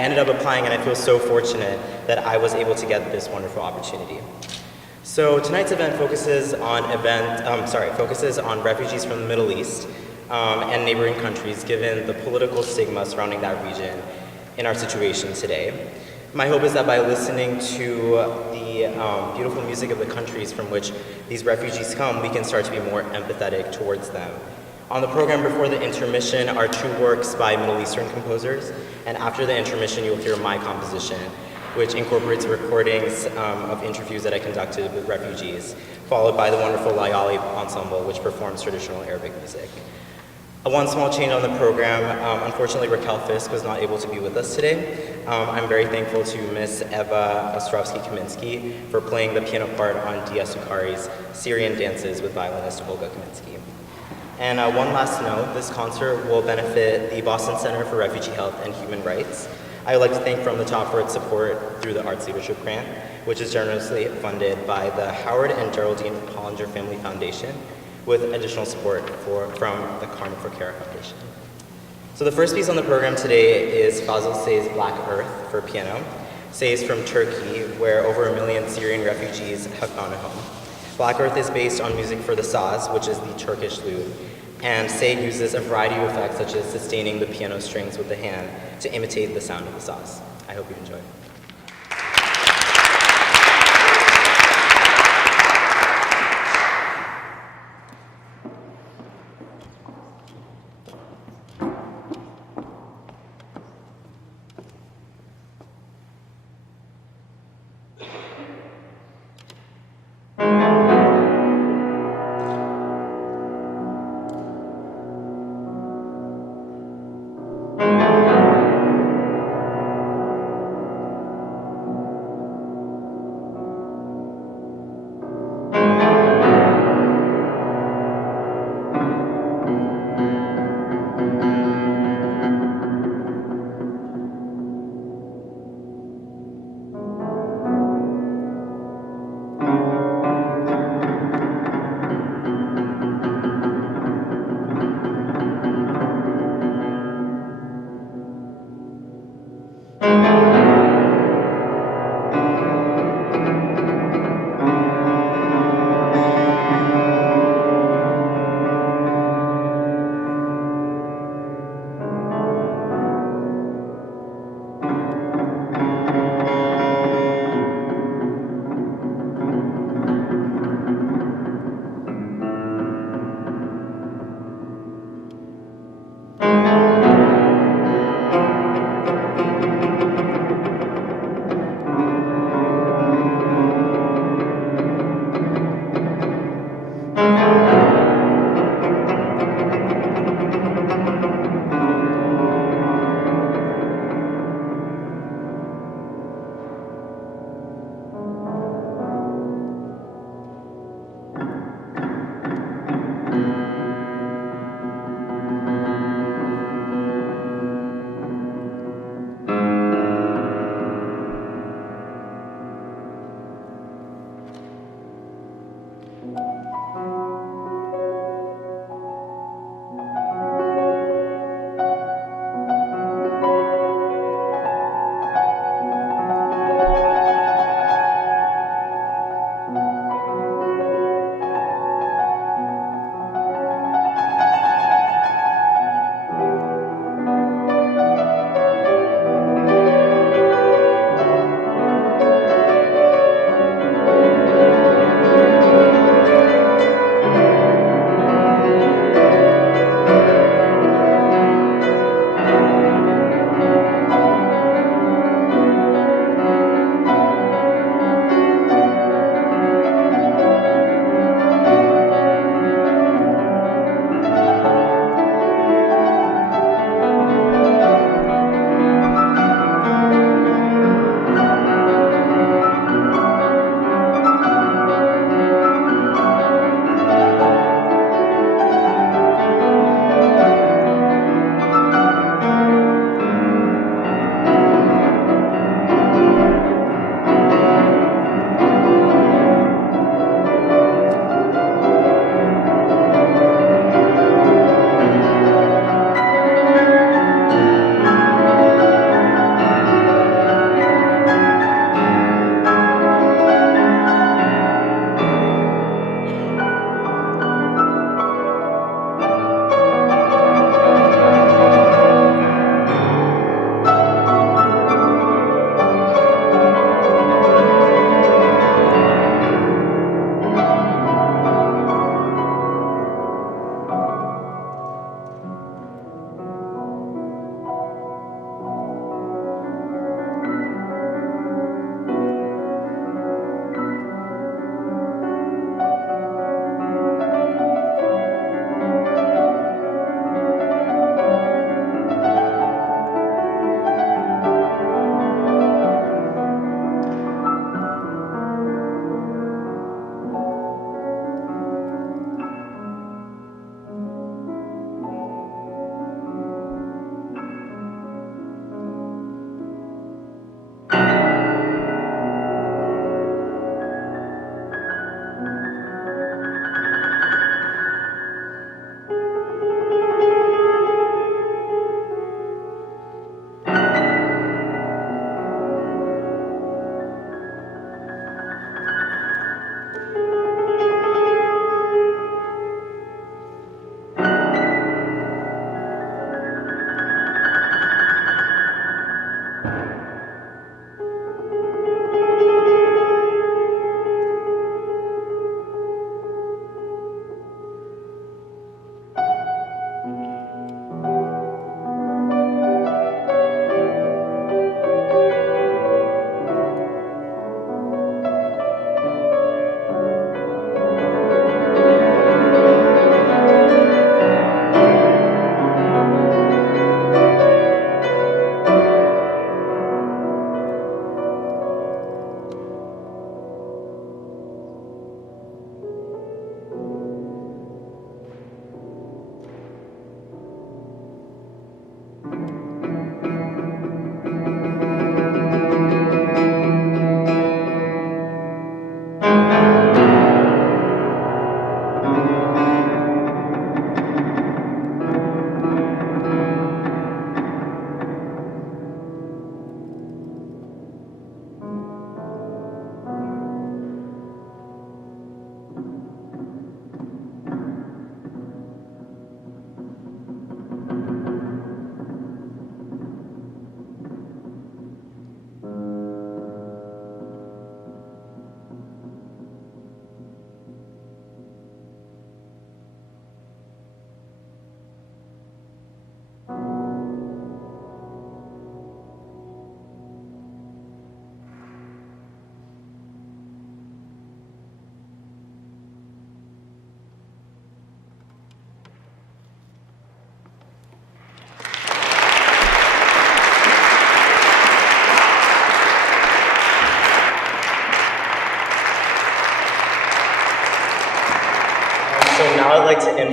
ended up applying, and I feel so fortunate that I was able to get this wonderful opportunity. So tonight's event focuses on refugees from the Middle East and neighboring countries, given the political stigma surrounding that region in our situation today. My hope is that by listening to the beautiful music of the countries from which these refugees come, we can start to be more empathetic towards them. On the program before the intermission are two works by Middle Eastern composers, and after the intermission you'll hear my composition, which incorporates recordings of interviews that I conducted with refugees, followed by the wonderful Layali Ensemble, which performs traditional Arabic music. One small change on the program, unfortunately Raquel Fisk was not able to be with us today. I'm very thankful to Miss Eva Ostrovsky-Kaminsky for playing the piano part on Dia Sukari's Syrian Dances with violinist Olga Kaminsky. And one last note, this concert will benefit the Boston Center for Refugee Health and Human Rights. I would like to thank From the Top for its support through the Arts Leadership Grant, which is generously funded by the Howard and Geraldine Hollinger Family Foundation, with additional support from the Carmen for Care Foundation. So the first piece on the program today is Fazıl Say's Black Earth for piano. Say is from Turkey, where over 1 million Syrian refugees have found a home. Black Earth is based on music for the saz, which is the Turkish lute, and Say uses a variety of effects such as sustaining the piano strings with the hand to imitate the sound of the saz. I hope you enjoy.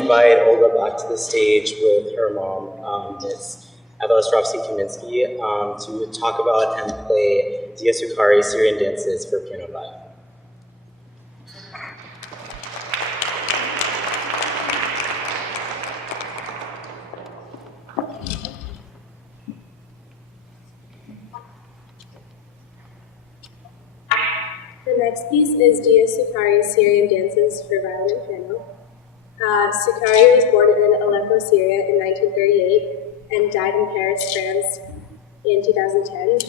invite Olga back to the stage with her mom, Ms. Eva Ostrovsky-Kaminsky, to talk about and play Dia Sukari Syrian dances for piano violin. The next piece is Dia Sukari's Syrian Dances for Violin and Piano. Sukari was born in Aleppo, Syria in 1938 and died in Paris, France in 2010.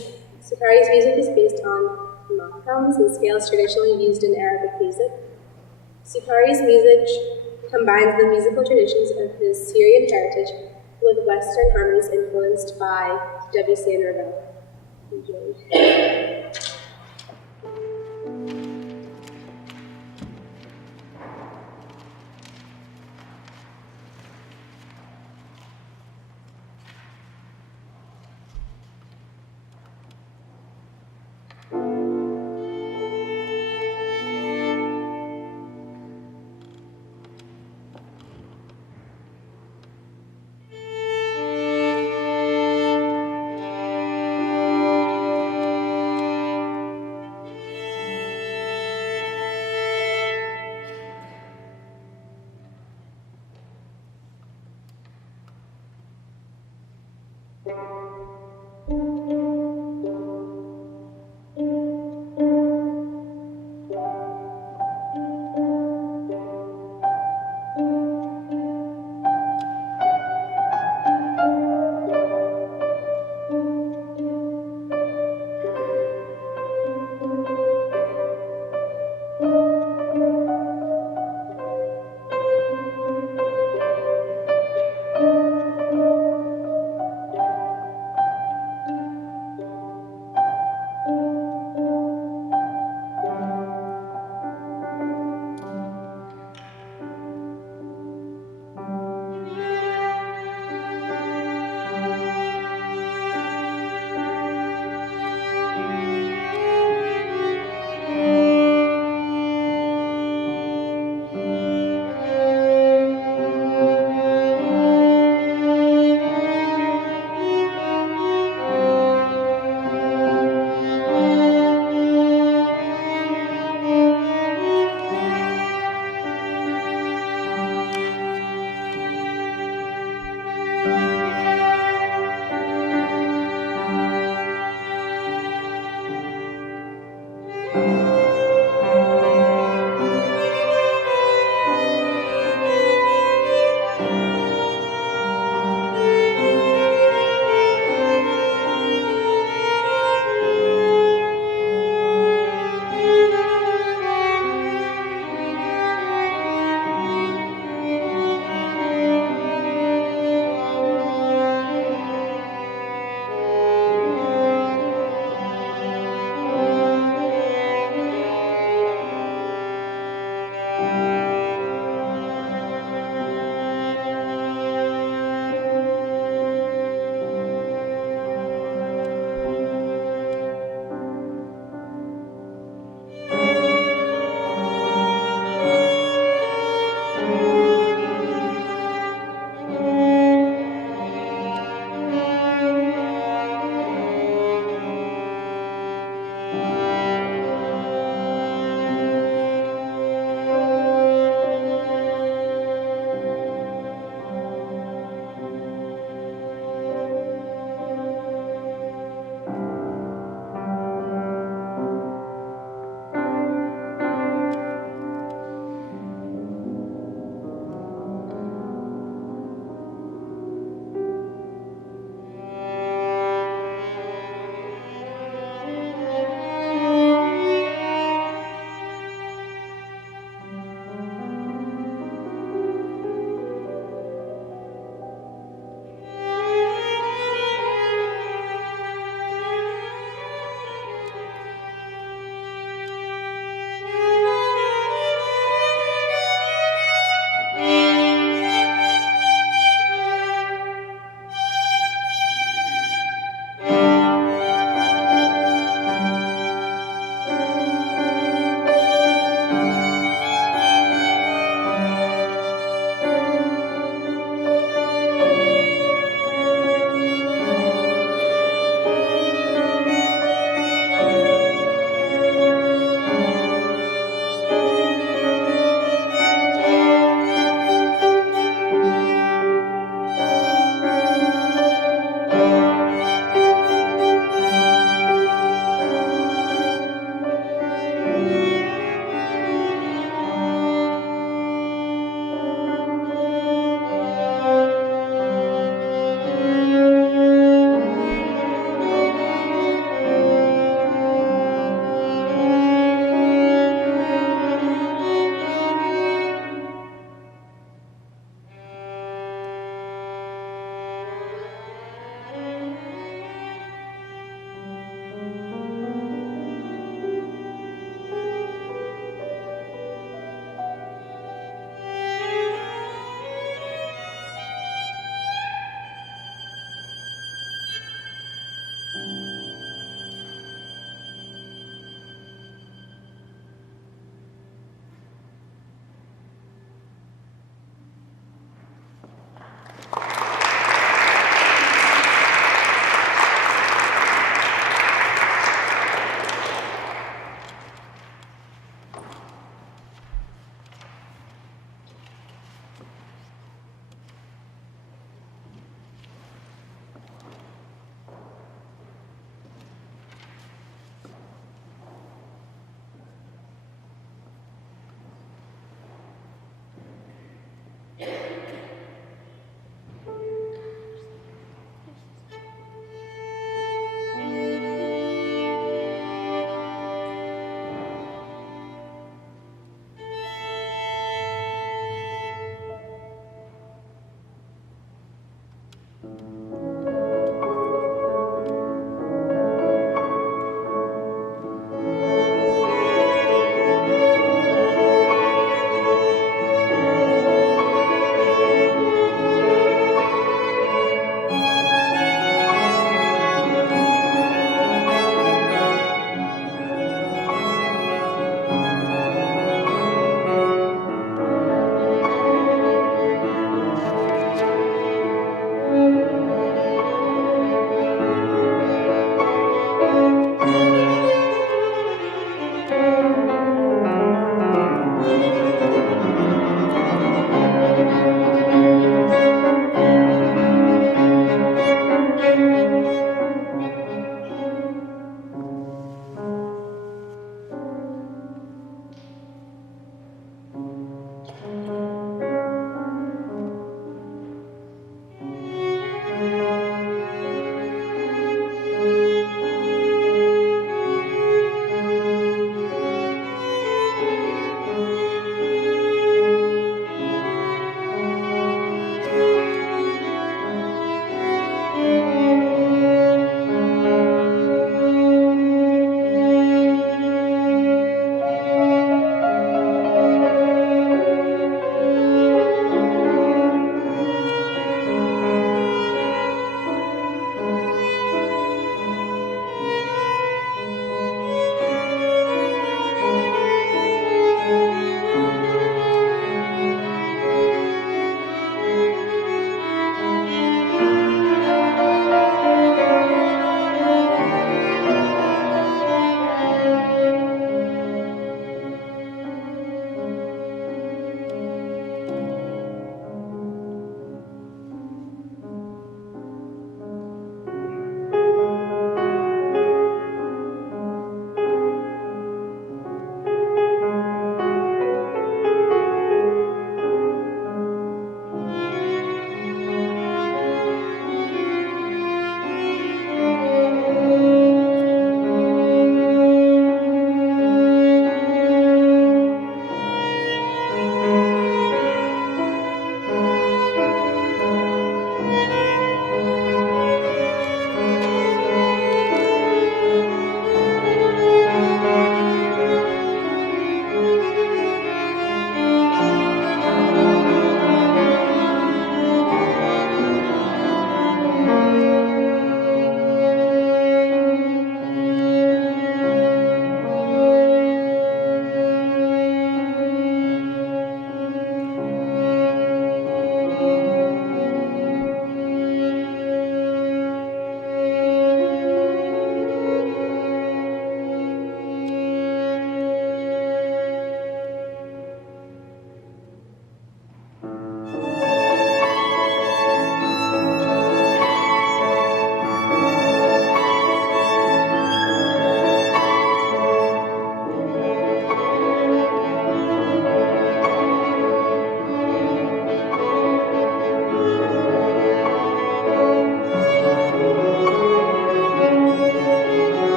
Sukari's music is based on makams, the scales traditionally used in Arabic music. Sukari's music combines the musical traditions of his Syrian heritage with Western harmonies influenced by Debussy and Ravel. Enjoy.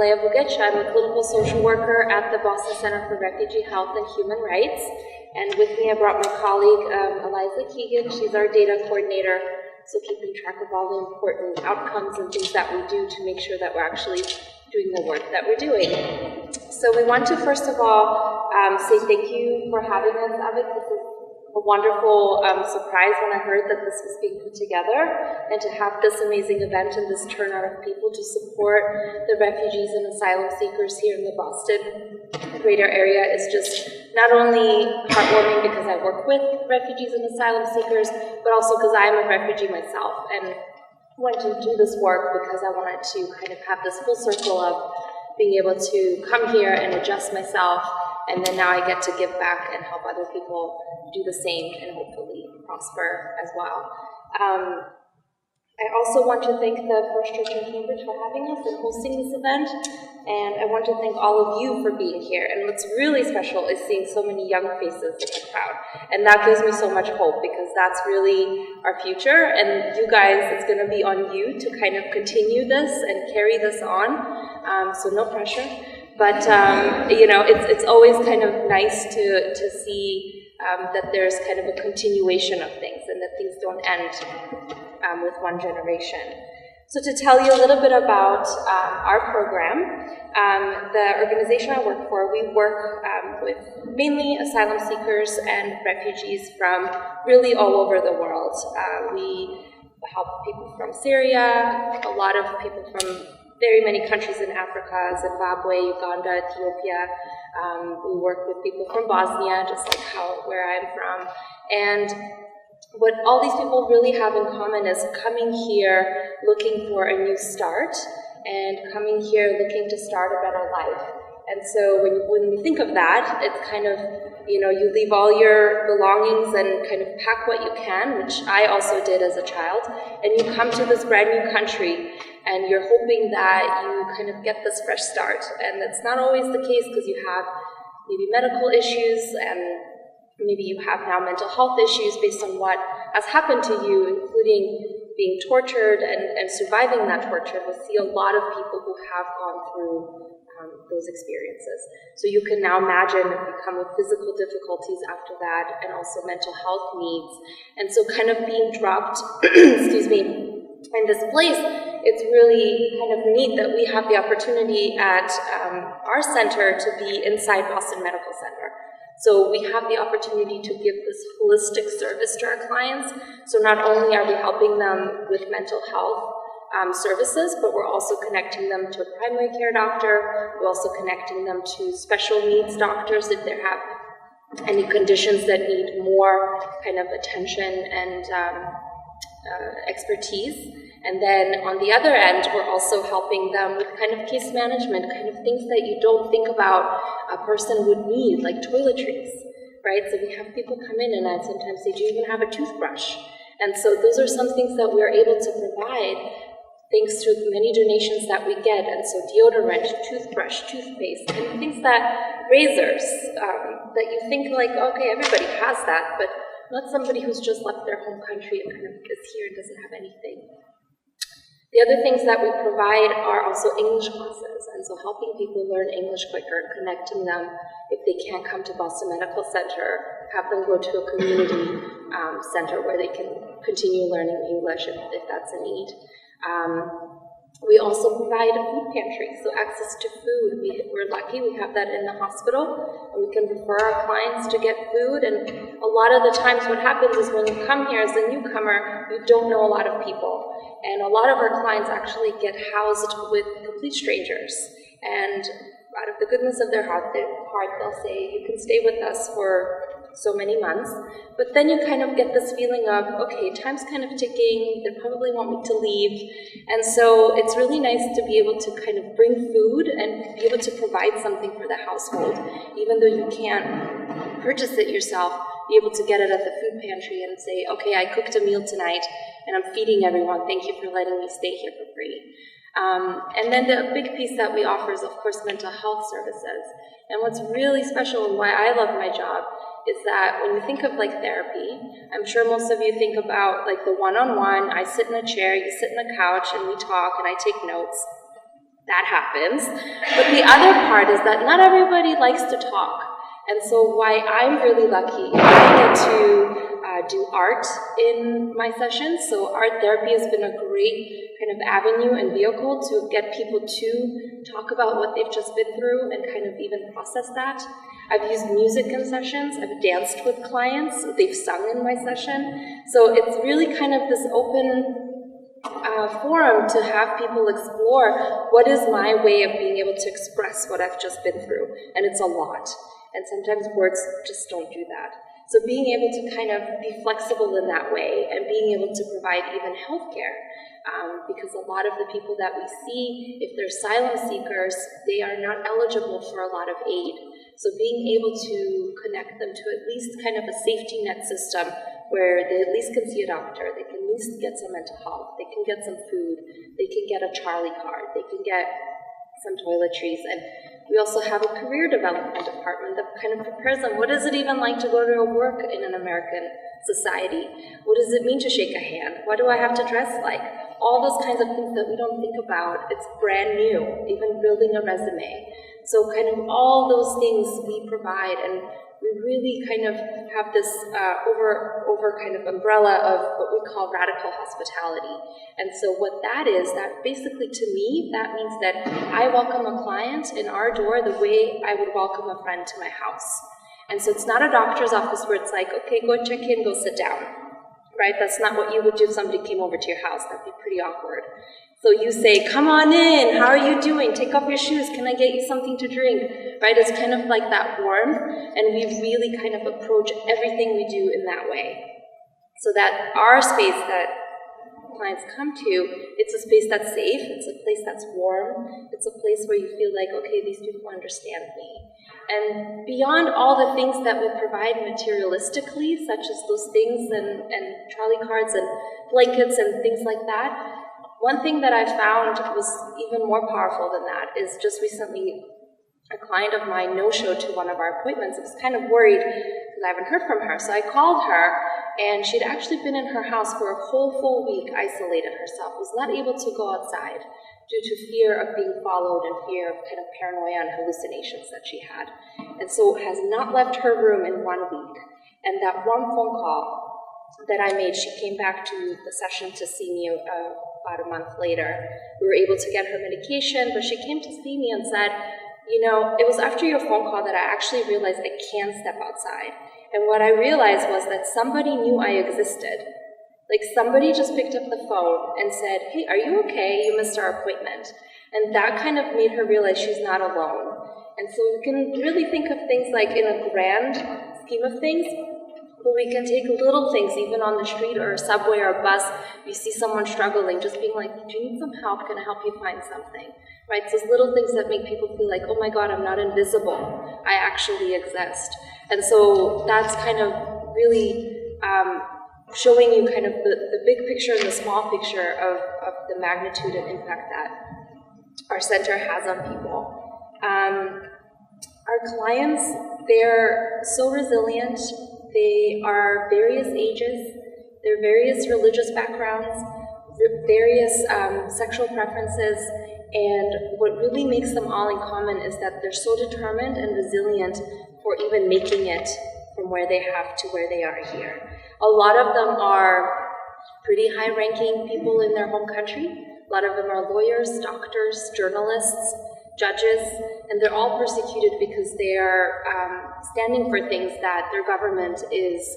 Leah Vugic. I'm a clinical social worker at the Boston Center for Refugee Health and Human Rights. And with me I brought my colleague Eliza Keegan. She's our data coordinator, so keeping track of all the important outcomes and things that we do to make sure that we're actually doing the work that we're doing. So we want to first of all say thank you for having us, Avik. This is a wonderful surprise when I heard that this was being put together, and to have this amazing event and this turnout of people to support the refugees and asylum seekers here in the Boston greater area is just not only heartwarming because I work with refugees and asylum seekers, but also because I am a refugee myself and wanted to do this work because I wanted to kind of have this full circle of being able to come here and adjust myself, and then now I get to give back and help other people do the same and hopefully prosper as well. I also want to thank the First Church in Cambridge for having us and hosting this event, and I want to thank all of you for being here. And what's really special is seeing so many young faces in the crowd, and that gives me so much hope because that's really our future, and you guys, it's going to be on you to kind of continue this and carry this on, so no pressure. But, you know, it's always kind of nice to see that there's kind of a continuation of things and that things don't end with one generation. So to tell you a little bit about our program, the organization I work for, we work with mainly asylum seekers and refugees from really all over the world. We help people from Syria, a lot of people from very many countries in Africa, Zimbabwe, Uganda, Ethiopia. We work with people from Bosnia, just like where I'm from. And what all these people really have in common is coming here looking for a new start and coming here looking to start a better life. And so when we think of that, it's kind of, you know, you leave all your belongings and kind of pack what you can, which I also did as a child, and you come to this brand new country and you're hoping that you kind of get this fresh start. And that's not always the case because you have maybe medical issues and maybe you have now mental health issues based on what has happened to you, including being tortured and surviving that torture. We see a lot of people who have gone through those experiences. So you can now imagine if you come with physical difficulties after that and also mental health needs. And so kind of being dropped, excuse me, in this place, it's really kind of neat that we have the opportunity at our center to be inside Boston Medical Center. So we have the opportunity to give this holistic service to our clients. So not only are we helping them with mental health services, but we're also connecting them to a primary care doctor. We're also connecting them to special needs doctors if they have any conditions that need more kind of attention and expertise. And then on the other end, we're also helping them with kind of case management, kind of things that you don't think about a person would need, like toiletries, right? So we have people come in and sometimes they do even have a toothbrush. And so those are some things that we're able to provide thanks to many donations that we get. And so deodorant, toothbrush, toothpaste, and things that, razors, that you think like, okay, everybody has that, but not somebody who's just left their home country and kind of is here and doesn't have anything. The other things that we provide are also English classes, and so helping people learn English quicker, connecting them if they can't come to Boston Medical Center, have them go to a community center where they can continue learning English if that's a need. We also provide a food pantry, so access to food. We're lucky, we have that in the hospital, and we can refer our clients to get food. And a lot of the times what happens is when you come here as a newcomer, you don't know a lot of people. And a lot of our clients actually get housed with complete strangers. And out of the goodness of their heart, they'll say, you can stay with us for so many months. But then you kind of get this feeling of, okay, time's kind of ticking, they probably want me to leave. And so it's really nice to be able to kind of bring food and be able to provide something for the household. Even though you can't purchase it yourself, be able to get it at the food pantry and say, okay, I cooked a meal tonight and I'm feeding everyone. Thank you for letting me stay here for free. And then the big piece that we offer is, of course, mental health services. And what's really special and why I love my job is that when you think of like therapy, I'm sure most of you think about like the one-on-one, I sit in a chair, you sit in a couch, and we talk and I take notes. that happens. But the other part is that not everybody likes to talk. And so why I'm really lucky is I get to do art in my sessions. So art therapy has been a great kind of avenue and vehicle to get people to talk about what they've just been through and kind of even process that. I've used music in sessions. I've danced with clients. They've sung in my session. So it's really kind of this open forum to have people explore what is my way of being able to express what I've just been through. And it's a lot. And sometimes words just don't do that. So being able to kind of be flexible in that way and being able to provide even healthcare, because a lot of the people that we see, if they're asylum seekers, they are not eligible for a lot of aid. So being able to connect them to at least kind of a safety net system where they at least can see a doctor, they can at least get some mental health, they can get some food, they can get a Charlie card, they can get some toiletries. And we also have a career development department that kind of prepares them. What is it even like to go to work in an American society? What does it mean to shake a hand? What do I have to dress like? All those kinds of things that we don't think about. It's brand new, even building a resume. So kind of all those things we provide, and we really kind of have this over kind of umbrella of what we call radical hospitality. And so what that is, that basically to me, that means that I welcome a client in our door the way I would welcome a friend to my house. And so it's not a doctor's office where it's like, okay, go check in, go sit down, right? That's not what you would do if somebody came over to your house. That'd be pretty awkward. So you say, come on in, how are you doing? Take off your shoes, can I get you something to drink? Right, it's kind of like that warmth, and we really kind of approach everything we do in that way. So that our space that clients come to, it's a space that's safe, it's a place that's warm, it's a place where you feel like, okay, these people understand me. And beyond all the things that we provide materialistically, such as those things and trolley cards and blankets and things like that, one thing that I found was even more powerful than that is just recently a client of mine no-showed to one of our appointments. I was kind of worried because I haven't heard from her. So I called her, and she'd actually been in her house for a whole full week, isolated herself, was not able to go outside due to fear of being followed and fear of kind of paranoia and hallucinations that she had. And so has not left her room in 1 week. And that one phone call that I made, she came back to the session to see me about a month later. We were able to get her medication, but she came to see me and said, you know, it was after your phone call that I actually realized I can step outside. And what I realized was that somebody knew I existed. Like somebody just picked up the phone and said, hey, are you okay? You missed our appointment. And that kind of made her realize she's not alone. And so we can really think of things like in a grand scheme of things, but we can take little things, even on the street or a subway or a bus, you see someone struggling, just being like, do you need some help? Can I help you find something? Right? So those little things that make people feel like, oh my God, I'm not invisible. I actually exist. And so that's kind of really showing you kind of the big picture and the small picture of the magnitude and impact that our center has on people. Our clients, they're so resilient. They are various ages, they're various religious backgrounds, various sexual preferences, and what really makes them all in common is that they're so determined and resilient for even making it from where they have to where they are here. A lot of them are pretty high-ranking people in their home country. A lot of them are lawyers, doctors, journalists, judges, and they're all persecuted because they are standing for things that their government is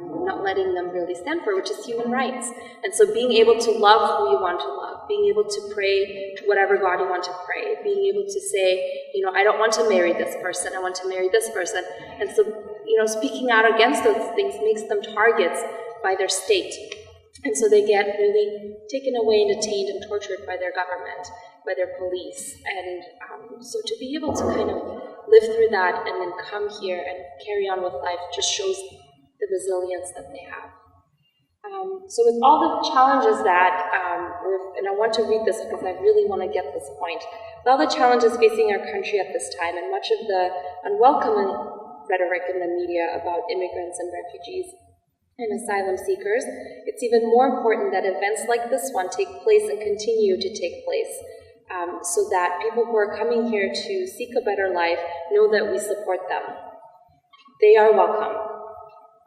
not letting them really stand for, which is human rights. And so being able to love who you want to love, being able to pray to whatever God you want to pray, being able to say, you know, I don't want to marry this person, I want to marry this person. And so, you know, speaking out against those things makes them targets by their state. And so they get really taken away and detained and tortured by their government, by their police. And so to be able to kind of live through that and then come here and carry on with life just shows the resilience that they have. So with all the challenges that, and I want to read this because I really want to get this point, with all the challenges facing our country at this time and much of the unwelcome rhetoric in the media about immigrants and refugees and asylum seekers, it's even more important that events like this one take place and continue to take place. so that people who are coming here to seek a better life know that we support them. They are welcome.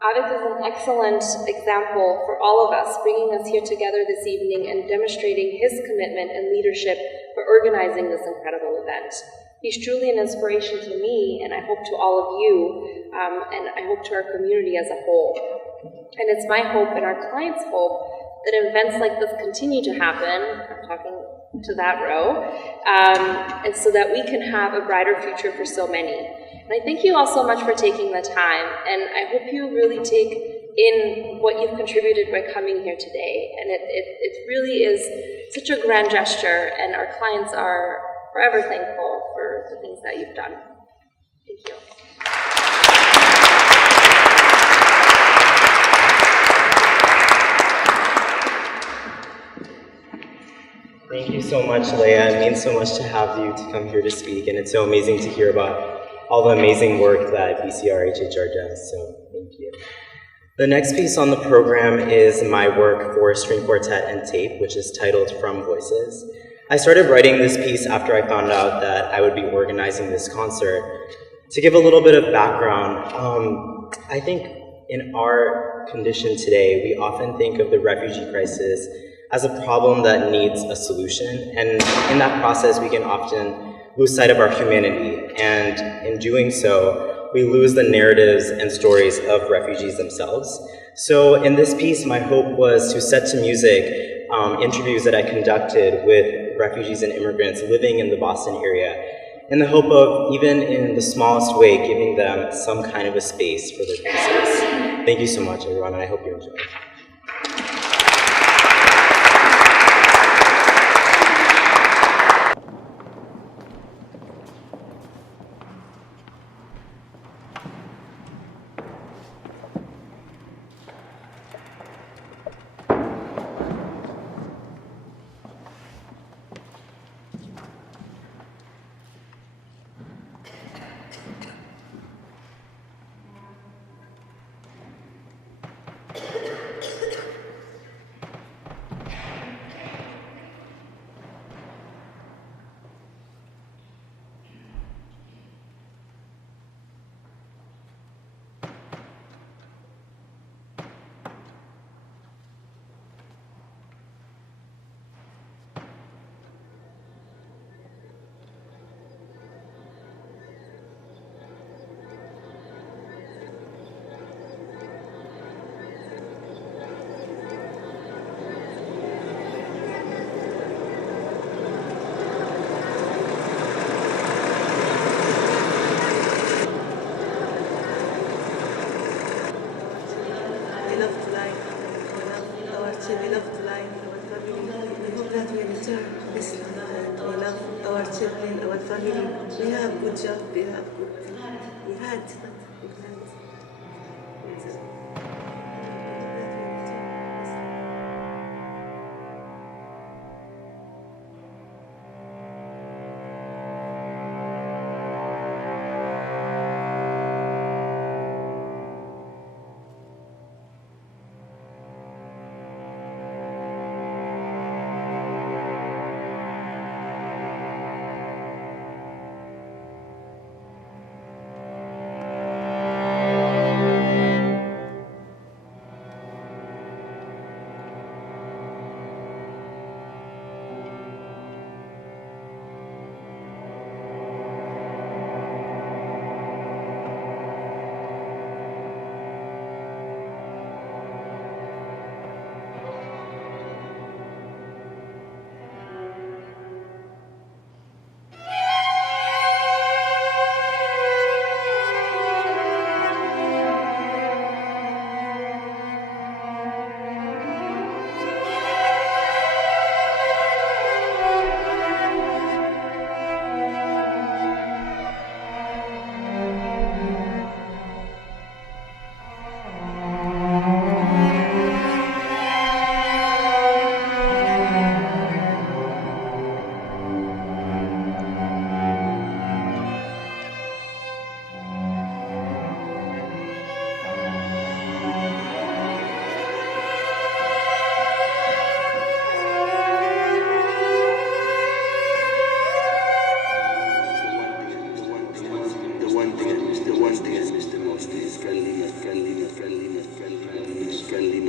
Avik is an excellent example for all of us, bringing us here together this evening and demonstrating his commitment and leadership for organizing this incredible event. He's truly an inspiration to me, and I hope to all of you, and I hope to our community as a whole. And it's my hope and our clients' hope that events like this continue to happen, I'm talking to that row, and so that we can have a brighter future for so many. And I thank you all so much for taking the time, and I hope you really take in what you've contributed by coming here today. And it really is such a grand gesture, and our clients are forever thankful for the things that you've done. Thank you. Thank you so much, Leah. It means so much to have you to come here to speak, and it's so amazing to hear about all the amazing work that BCRHHR does, so thank you. The next piece on the program is my work for string quartet and tape, which is titled From Voices. I started writing this piece after I found out that I would be organizing this concert. To give a little bit of background, I think in our condition today, we often think of the refugee crisis as a problem that needs a solution, and in that process, we can often lose sight of our humanity, and in doing so, we lose the narratives and stories of refugees themselves. So in this piece, my hope was to set to music interviews that I conducted with refugees and immigrants living in the Boston area, in the hope of, even in the smallest way, giving them some kind of a space for their pieces. Thank you so much, everyone, and I hope you enjoy. Children, our family, we have good job, we had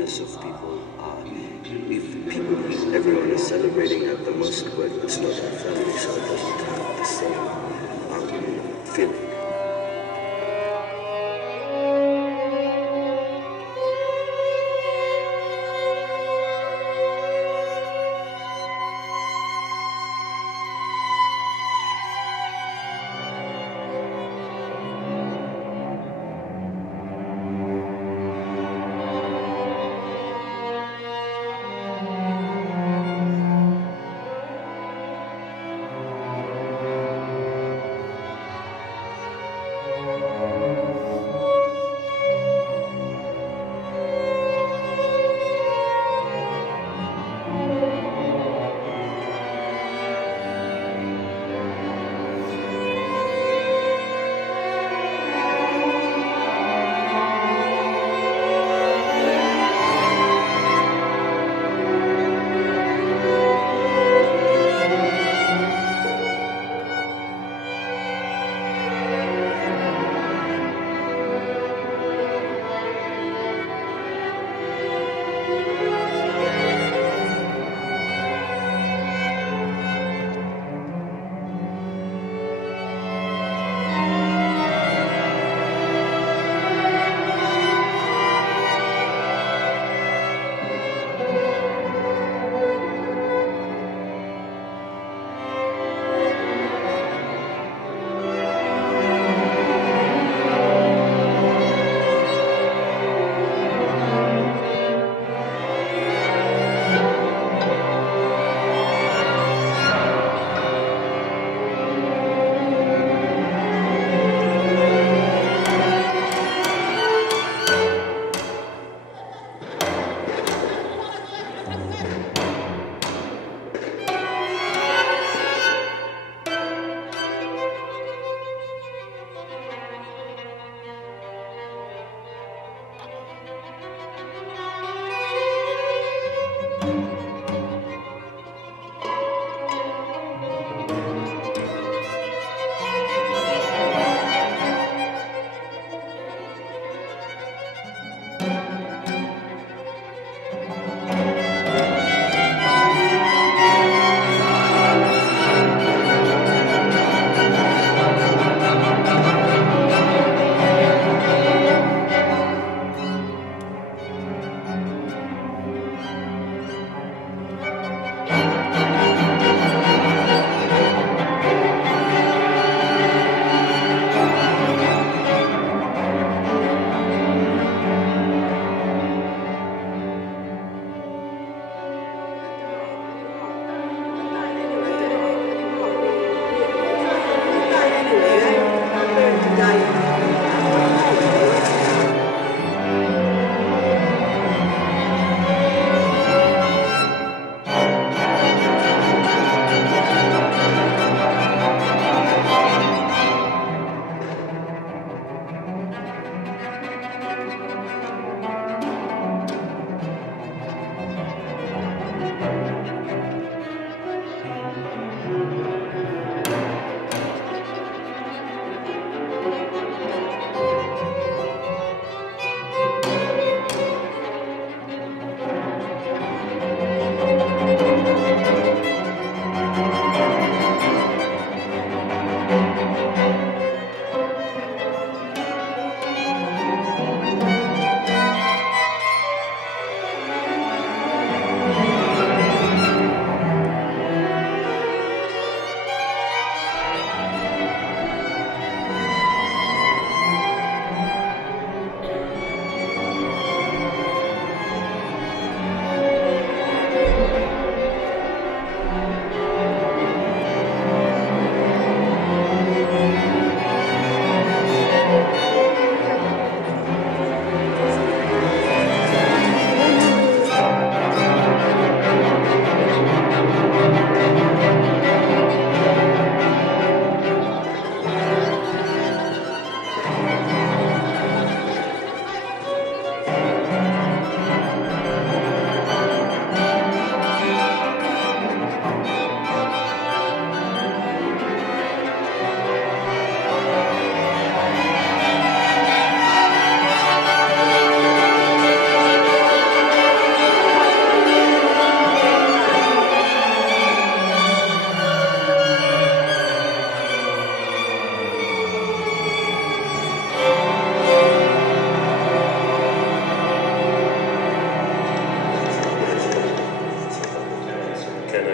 nucleus of people. If everyone is celebrating at the mosque, but it's not in family, so it doesn't have the same feeling.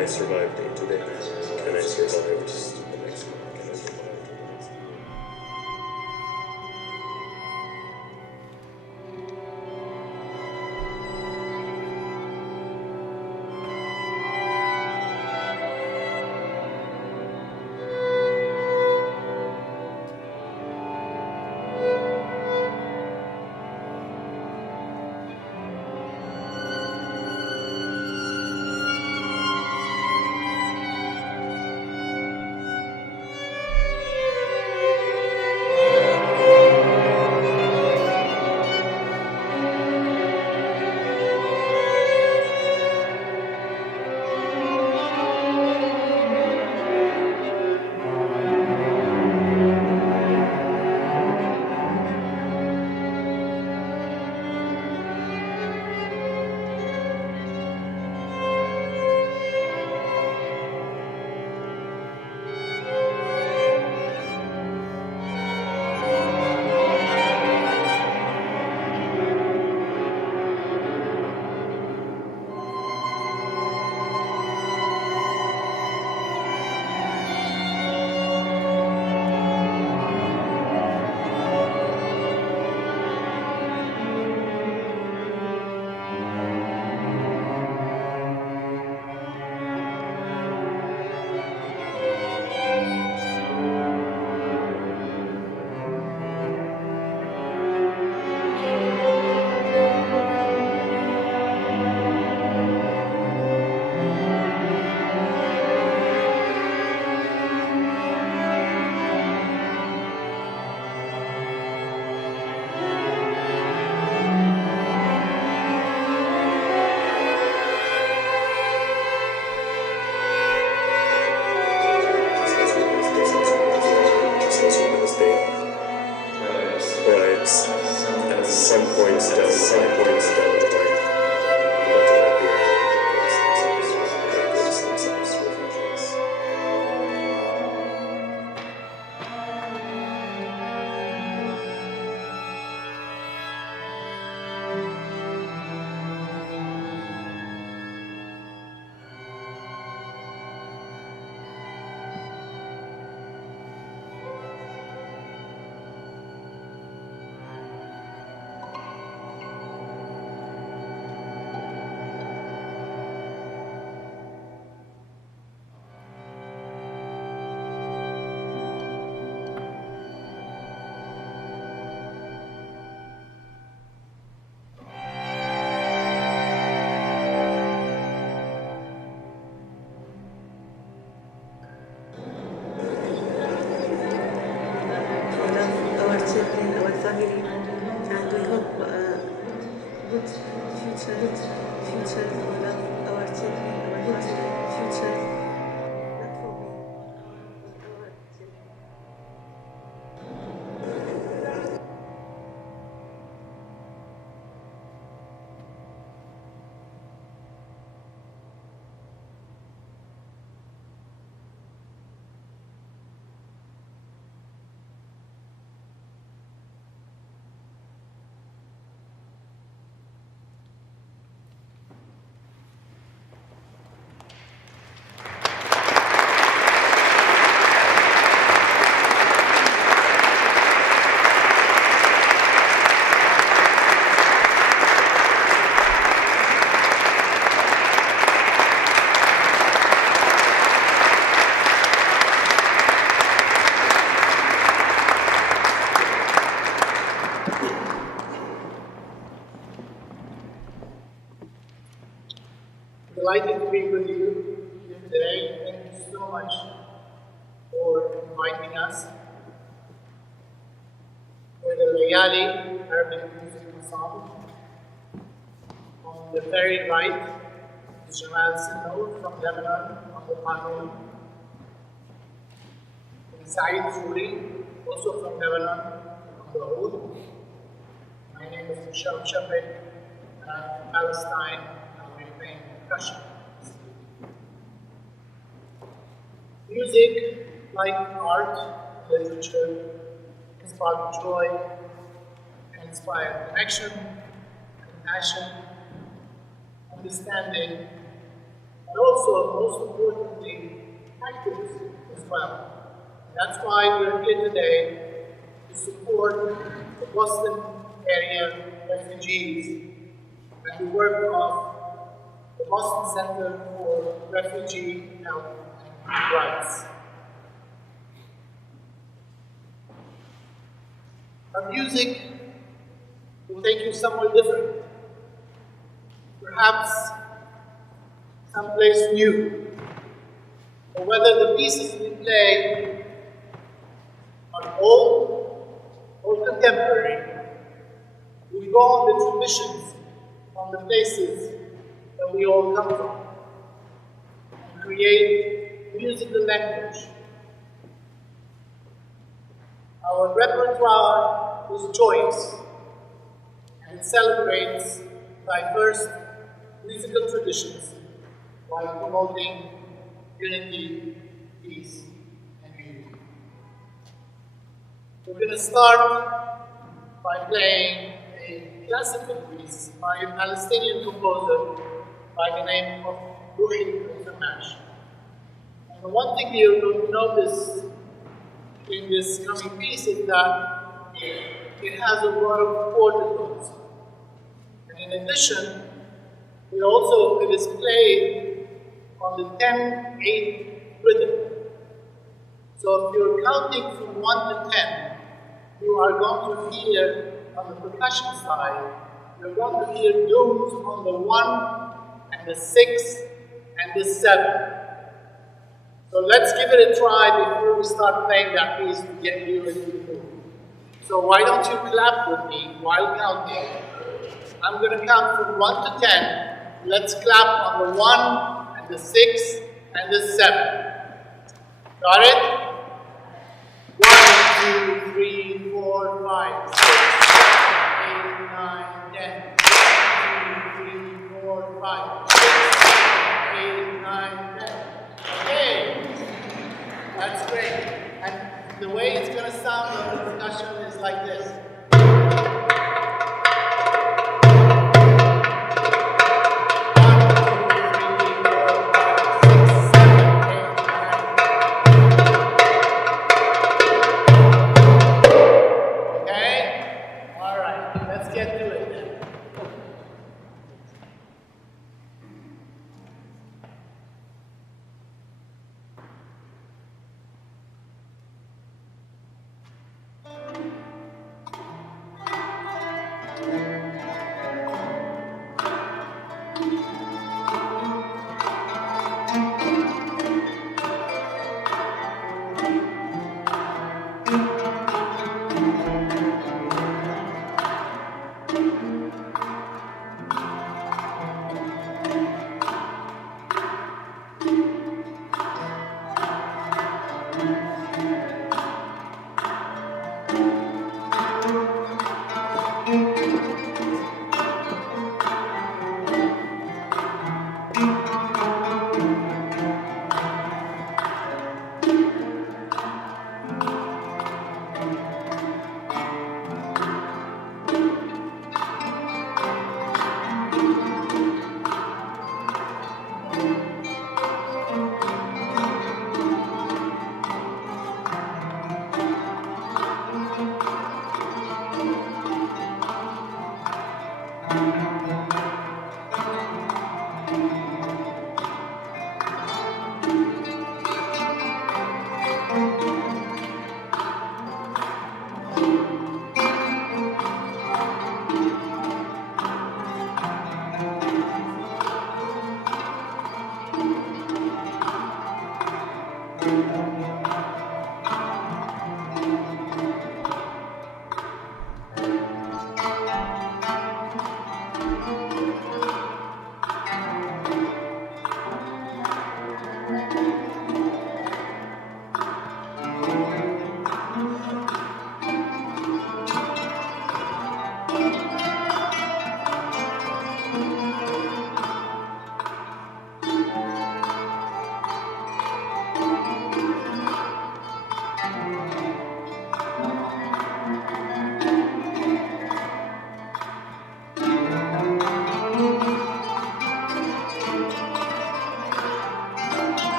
I survive day to day? Can I survive just the next month? Can I survive? Delighted to be with you here today. Thank you so much for inviting us for the Layali Arabic Music Ensemble. On the very right is Jamal Sinnour from Lebanon on the panel. And Saeed Khoury, also from Lebanon, on the oud. My name is Michelle Shafik, and I'm from Palestine. I'll be playing percussion. Music, like art, literature, can spark joy, can inspire connection, compassion, understanding, but also, most importantly, activists as well. And that's why we're here today to support the Boston area refugees and the work of the Boston Center for Refugee Health and Rights. Our music will take you somewhere different, perhaps someplace new, or whether the pieces we play are old or contemporary, we go on the traditions on the places that we all come from and create musical language. Our repertoire is joyous and it celebrates diverse musical traditions while promoting unity, peace, and unity. We're going to start by playing a classical piece by a Palestinian composer by the name of Breen. And the one thing you're going to notice in this coming piece is that it has a lot of quarter tones. And in addition, it is played on the 10-8 rhythm. So if you're counting from 1 to 10, you are going to hear on the percussion side, you're going to hear notes on the 1 and the 6 and the 7. So let's give it a try before we start playing that piece to get you into the mood. So why don't you clap with me while counting? I'm going to count from 1 to 10. Let's clap on the 1 and the 6 and the 7. Got it? 1, 2, 3, 4, 5, 6, 7, 8, 9, 10. 1, 2, 3, 4, 5, 6, 7, 8, 9, 10. Okay. That's great. And the way it's going to sound on the percussion is like this. 1,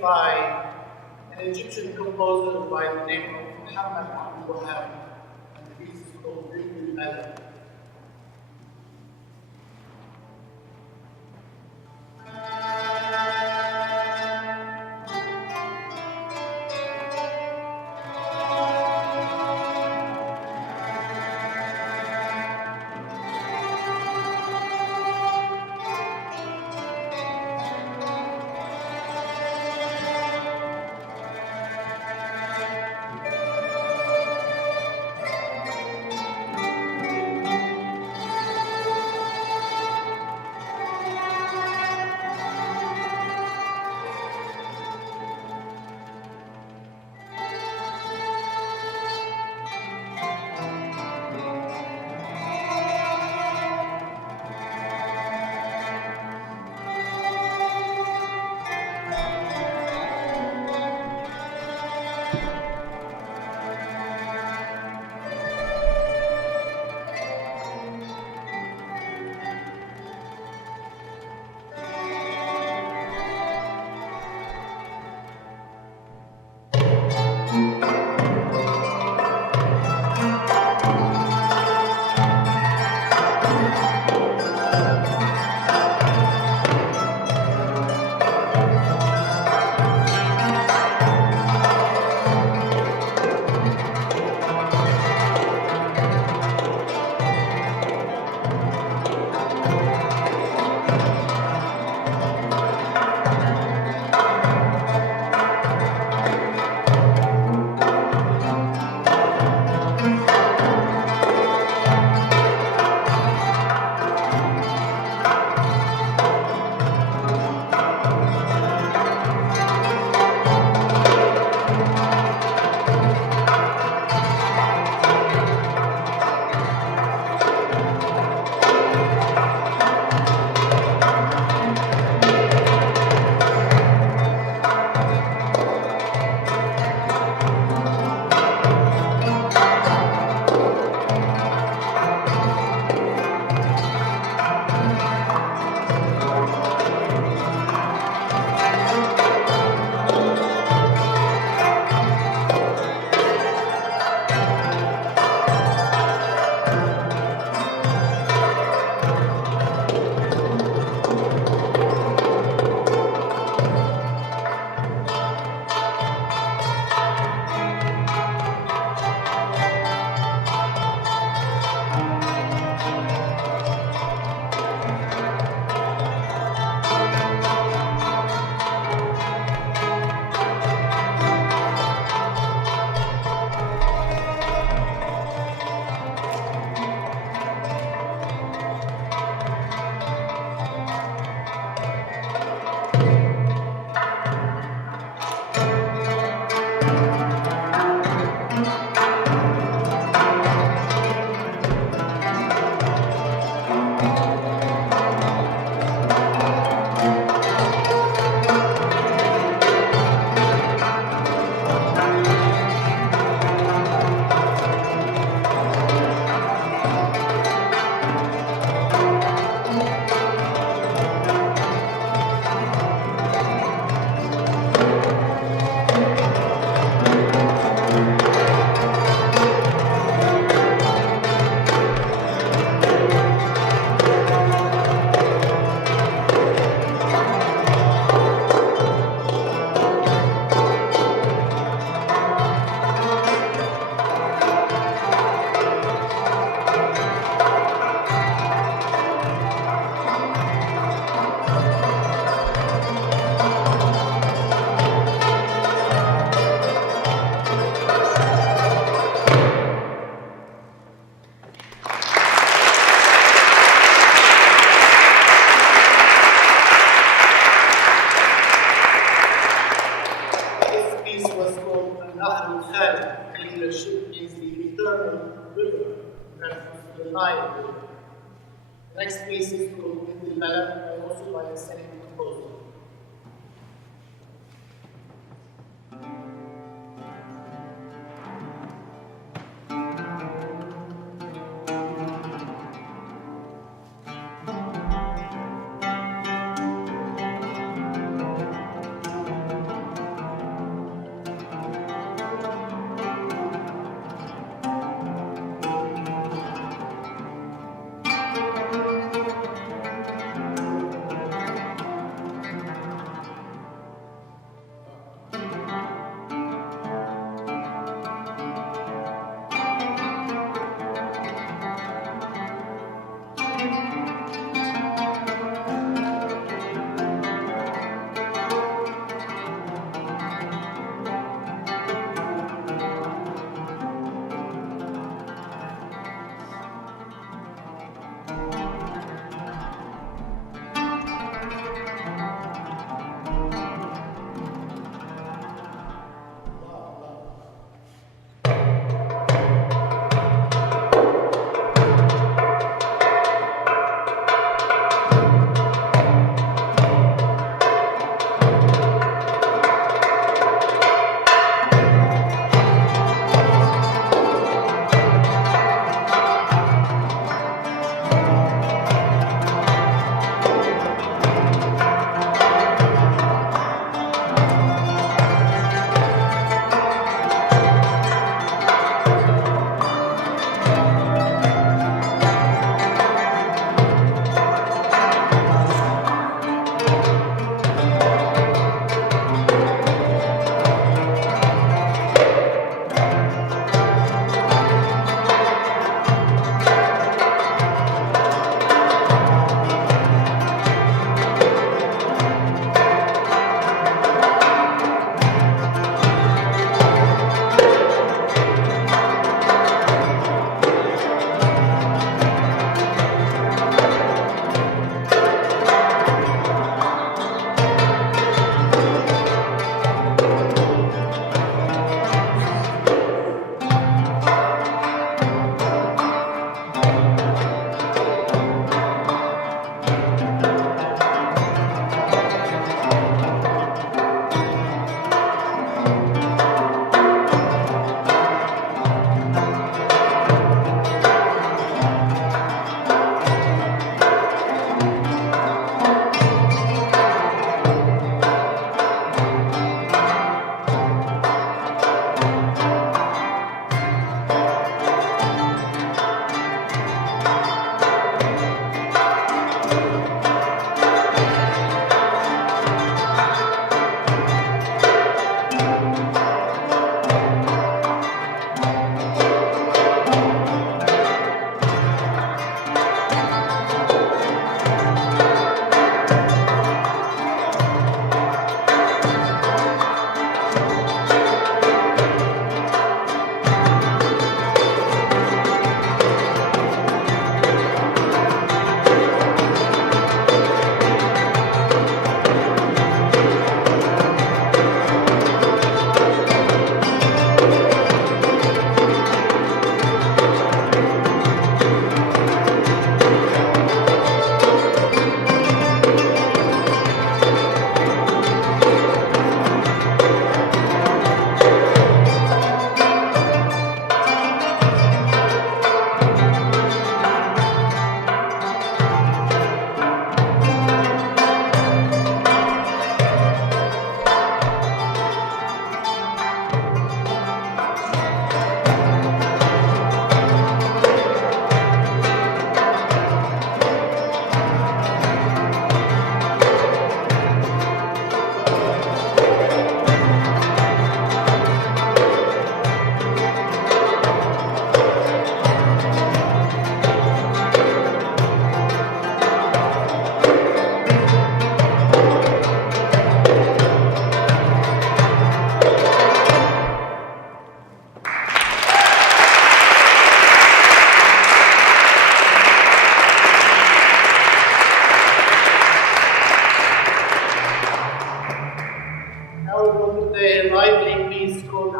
by an Egyptian composer by the name of Muhammad Abdul Wahab, and the piece is called Breen. النهر الخالد, meaning the ship is the eternal river, reference to the Nile River. The next piece is called In the Balad, also by the same composer.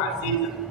عزيزة.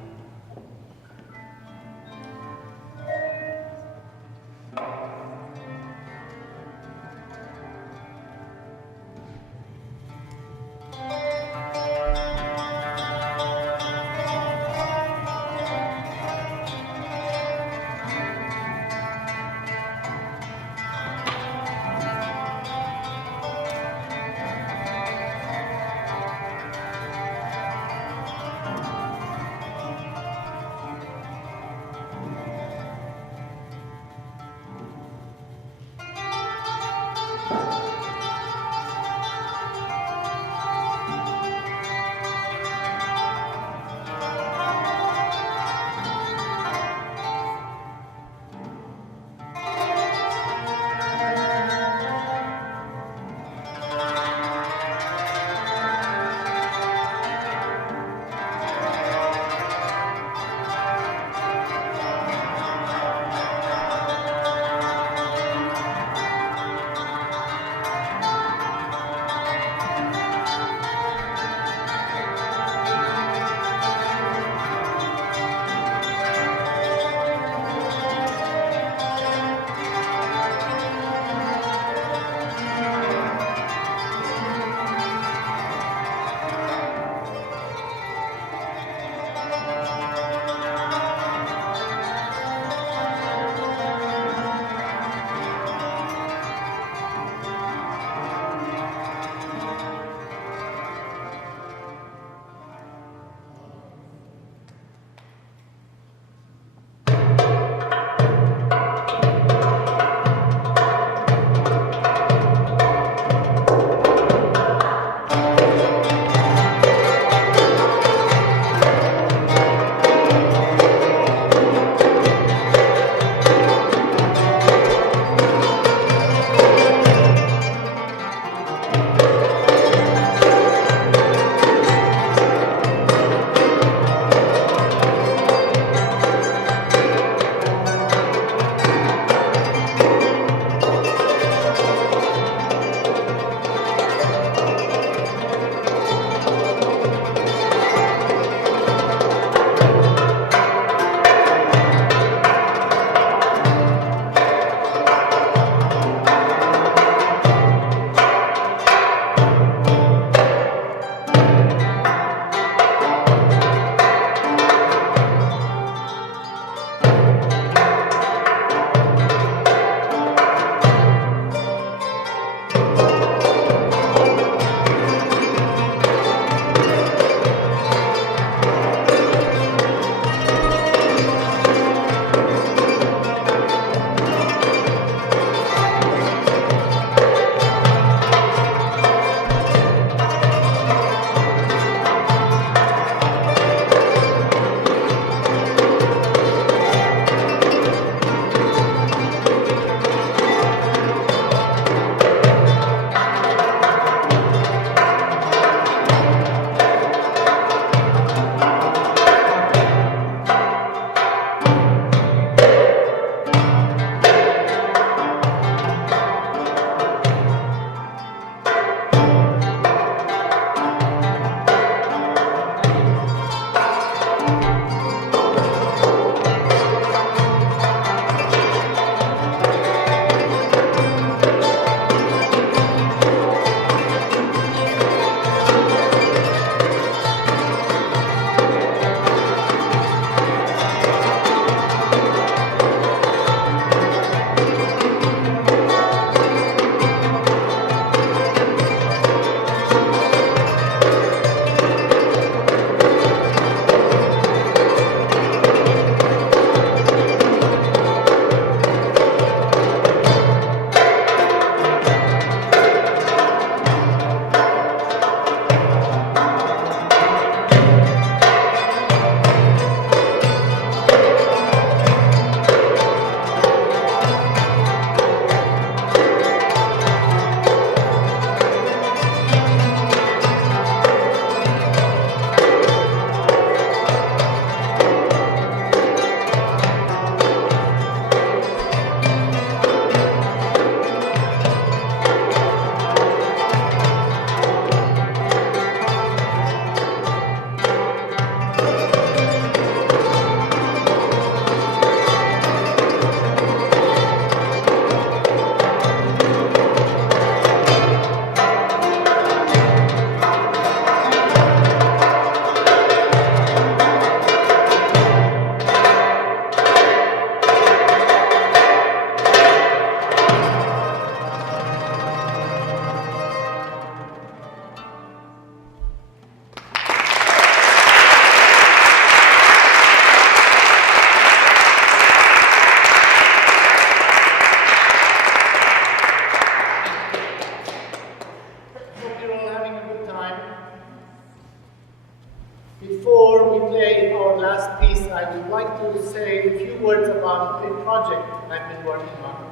I would like to say a few words about a project I've been working on.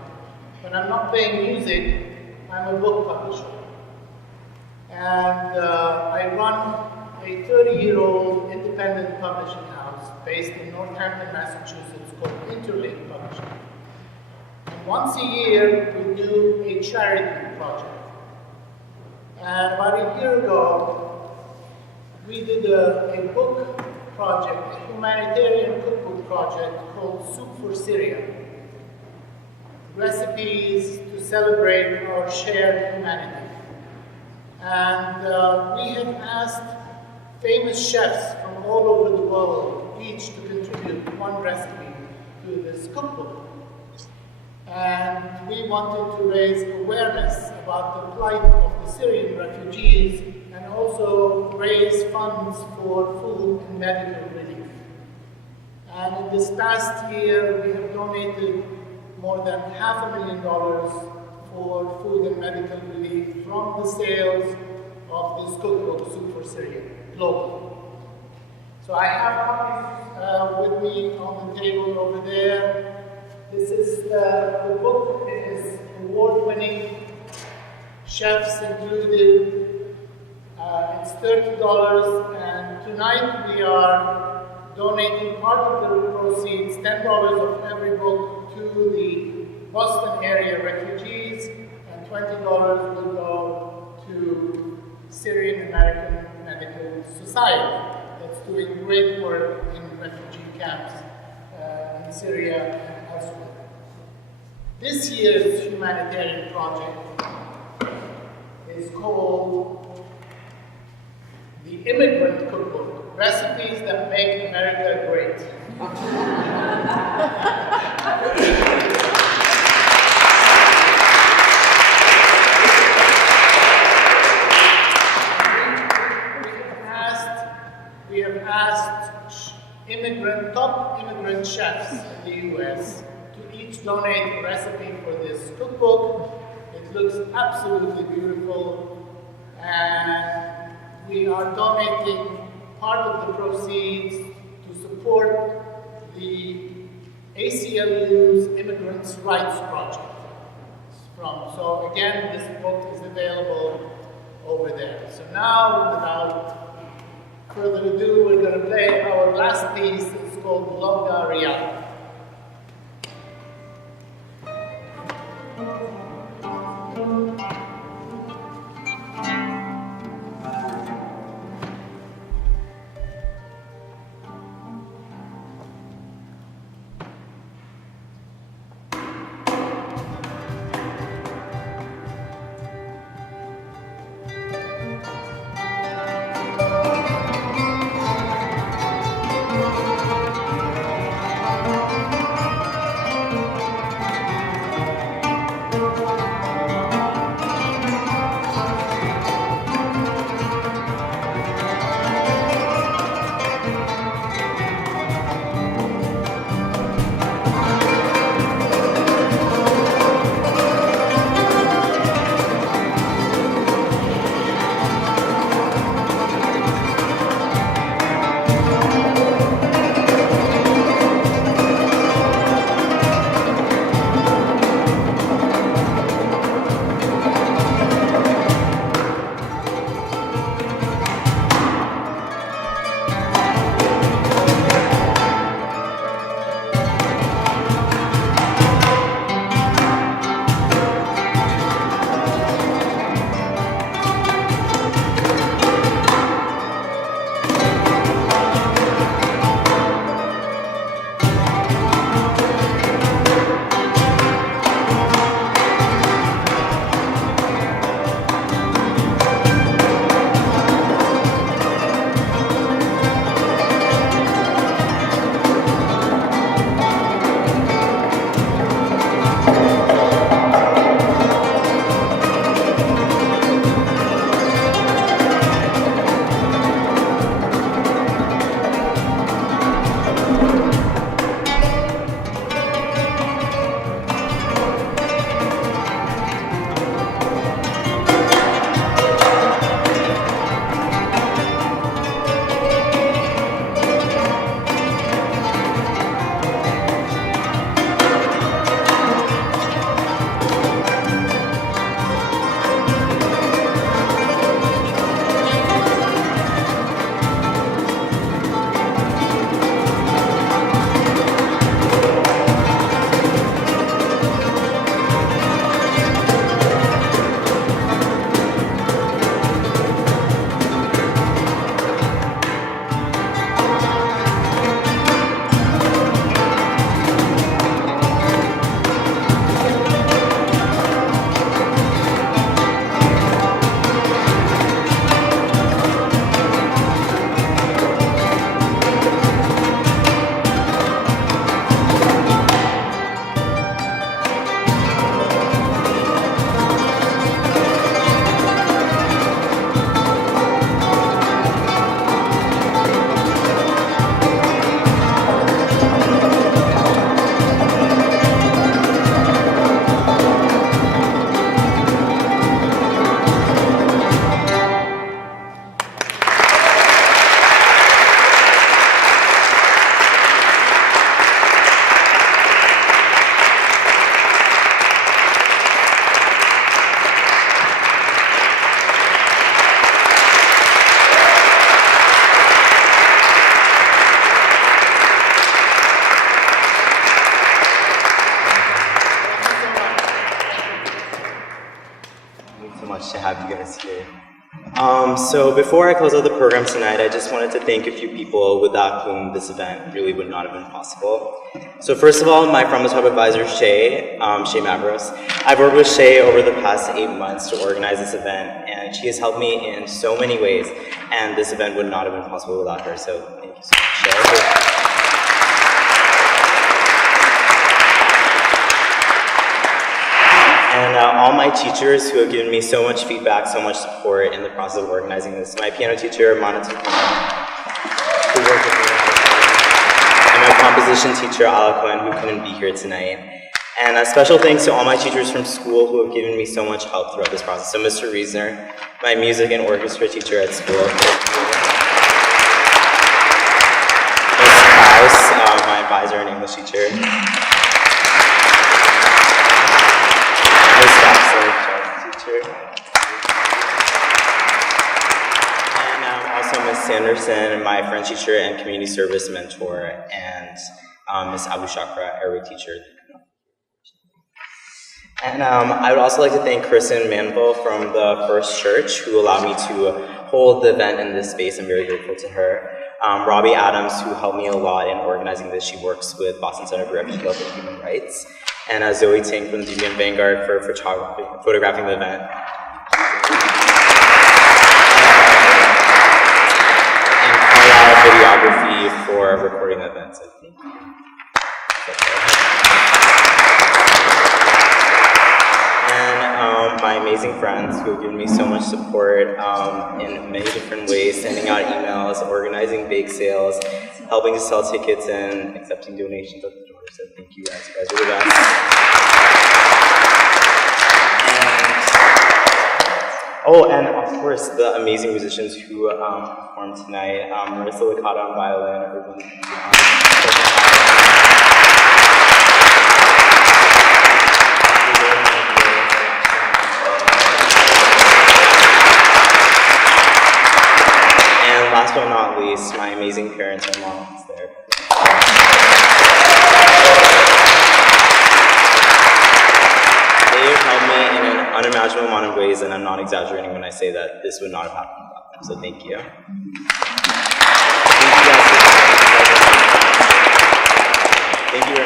When I'm not playing music, I'm a book publisher. And I run a 30-year-old independent publishing house based in Northampton, Massachusetts called Interlink Publishing. And once a year, we do a charity project. And about a year ago, we did a book project, a humanitarian cookbook project called Soup for Syria. Recipes to celebrate our shared humanity. And we have asked famous chefs from all over the world each to contribute one recipe to this cookbook. And we wanted to raise awareness about the plight of the Syrian refugees and also raise funds for food and medical relief. And in this past year, we have donated more than $500,000 for food and medical relief from the sales of this cookbook, Soup for Syria, globally. So I have copies with me on the table over there. This is the book. It is award-winning, chefs included. It's $30, and tonight we are donating part of the proceeds, $10 of every book, to the Boston area refugees, and $20 will go to Syrian American Medical Society that's doing great work in refugee camps in Syria and elsewhere. This year's humanitarian project is called The Immigrant Cookbook, Recipes That Make America Great. We have asked top immigrant chefs in the U.S. to each donate a recipe for this cookbook. It looks absolutely beautiful, and we are donating part of the proceeds to support the ACLU's Immigrants' Rights Project. So again, this book is available over there. So now, without further ado, we're going to play our last piece. It's called Logda Riyad. guys here. So before I close out the program tonight, I just wanted to thank a few people without whom this event really would not have been possible. So first of all, my From the Top advisor, Shay Mavros. I've worked with Shay over the past 8 months to organize this event, and she has helped me in so many ways, and this event would not have been possible without her, so thank you so much, Shay. And all my teachers who have given me so much feedback, so much support in the process of organizing this. My piano teacher, Mana Tukuna, who worked with me, and my composition teacher, Alaquin, who couldn't be here tonight. And a special thanks to all my teachers from school who have given me so much help throughout this process. So Mr. Reesner, my music and orchestra teacher at school. Ms. Krause, my advisor and English teacher. And also Ms. Sanderson, my French teacher and community service mentor, and Ms. Abu Shakra, Arabic teacher. And I would also like to thank Kristen Manville from the First Church, who allowed me to hold the event in this space. I'm very grateful to her. Robbie Adams, who helped me a lot in organizing this. She works with Boston Center for Refugee Health and Human Rights. And Zoe Ting from the Deviant Vanguard for photographing the event. And Carlisle Videography for recording the event. So thank you. And my amazing friends who have given me so much support in many different ways, sending out emails, organizing bake sales, helping to sell tickets, and accepting donations at the door. So thank you guys. You guys are the best. And of course, the amazing musicians who performed tonight. Marissa Licata on violin, everyone. And last but not least, my amazing parents and moms there. They have helped me in an unimaginable amount of ways, and I'm not exaggerating when I say that this would not have happened without them. So thank you. Thank you guys. Thank you very much.